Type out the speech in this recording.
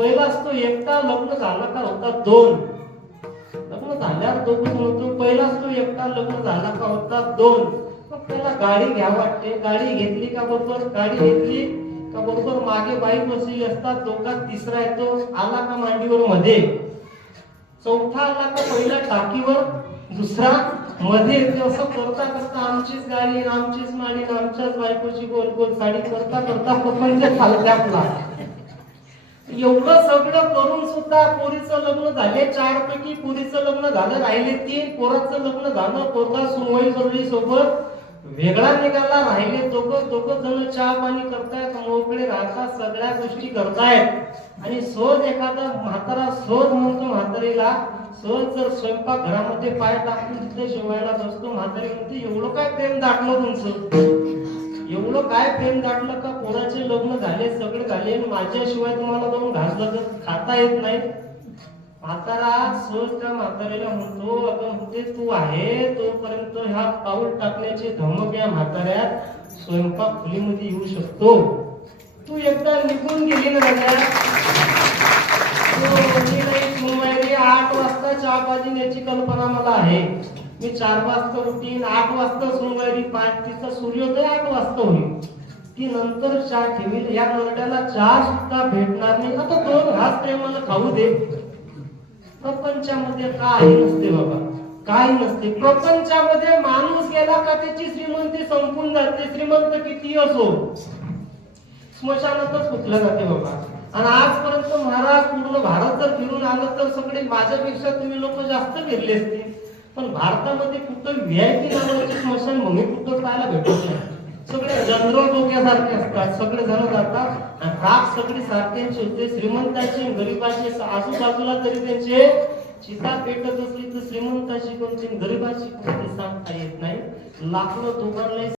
पहिलाच तो एकटा, लग्न झाला का होता दोन. लग्न झाल्यावर दोघं होतो. पहिलाच तो एकटा, लग्न झाला का होता दोन. मग त्याला गाडी घ्या वाटते. गाडी घेतली का बरोबर, गाडी घेतली का बरोबर मागे बाई बसली असतात. दोघात तिसरा येतो, आला का मांडीवर मध्ये. चौथा आला का पहिला टाकीवर, दुसरा मध्ये येते. असं करता करता आमचीच गाडी, आमचीच माडी, आमच्याच बायकोची गोल गोल साडी करता करता प्रपंच खालत्या आपला. एवढं सगळं करून सुद्धा पोरीचं लग्न झाले 4 पैकी. पोरीचं लग्न झालं, राहिले 3. पोराचं लग्न झालं, पोरगा सुनवाई जोडली सोबत वेगळा निघाला, राहिले दोघं जण चहा पाणी करतायत, मोकळे राहतात, सगळ्या गोष्टी करतायत. आणि सहज एखादा म्हातारा सहज म्हणतो म्हातारीला, सहज जर स्वयंपाक घरामध्ये पाय टाकून तिथे जेवायला बसतो. म्हातारी म्हणते एवढं काय प्रेम दाटलं तुमचं, एवढं काय प्रेम दाटलं का पोराचे लग्न झाले, सगळे झाले, माझ्याशिवाय तुम्हाला जाऊन घासलं तर खाता येत नाही. म्हातारा सहज त्या म्हातारीला म्हणतो, अगं म्हणते तू आहे तोपर्यंत ह्या पाऊल टाकण्याची धमक या म्हाताऱ्यात स्वयंपाक खोलीमध्ये येऊ शकतो. तू एकदा निघून गेली ना दादा, 8 वाजता चहा पाजी न्यायची कल्पना मला आहे. मी 4 वाजता उठीन, 8 वाजता सोमवारी तिचा सूर्योदय 8 वाजता होईल. ती नंतर चहा ठेवील. या नरड्याला चहा सुद्धा भेटणार नाही. आता 2 घास प्रेमाला खाऊ दे. प्रपंचामध्ये काही नसते बाबा, काही नसते. प्रपंचामध्ये माणूस गेला का त्याची श्रीमंती संपून जाते. श्रीमंत किती असो, स्मशानातच कुठल्या जाते बाबा. आणि आजपर्यंत महाराज पूर्ण भारत जर फिरून आलं तर सगळे माझ्यापेक्षा तुम्ही लोक जास्त फिरले असतील. पण भारतामध्ये कुठं VIP नावाचे स्मशानभूमी कुठं पाहायला भेटत नाही. सगळे जनरल डोक्यासारखे असतात, सगळे जण जातात. राग सगळी सारख्यांचे होते. श्रीमंताचे गरीबाचे आजूबाजूला तरी त्यांचे चिता पेटत असली तर श्रीमंताची कोणती गरीबाची कोणती सांगता येत नाही. लाकडं दोघांना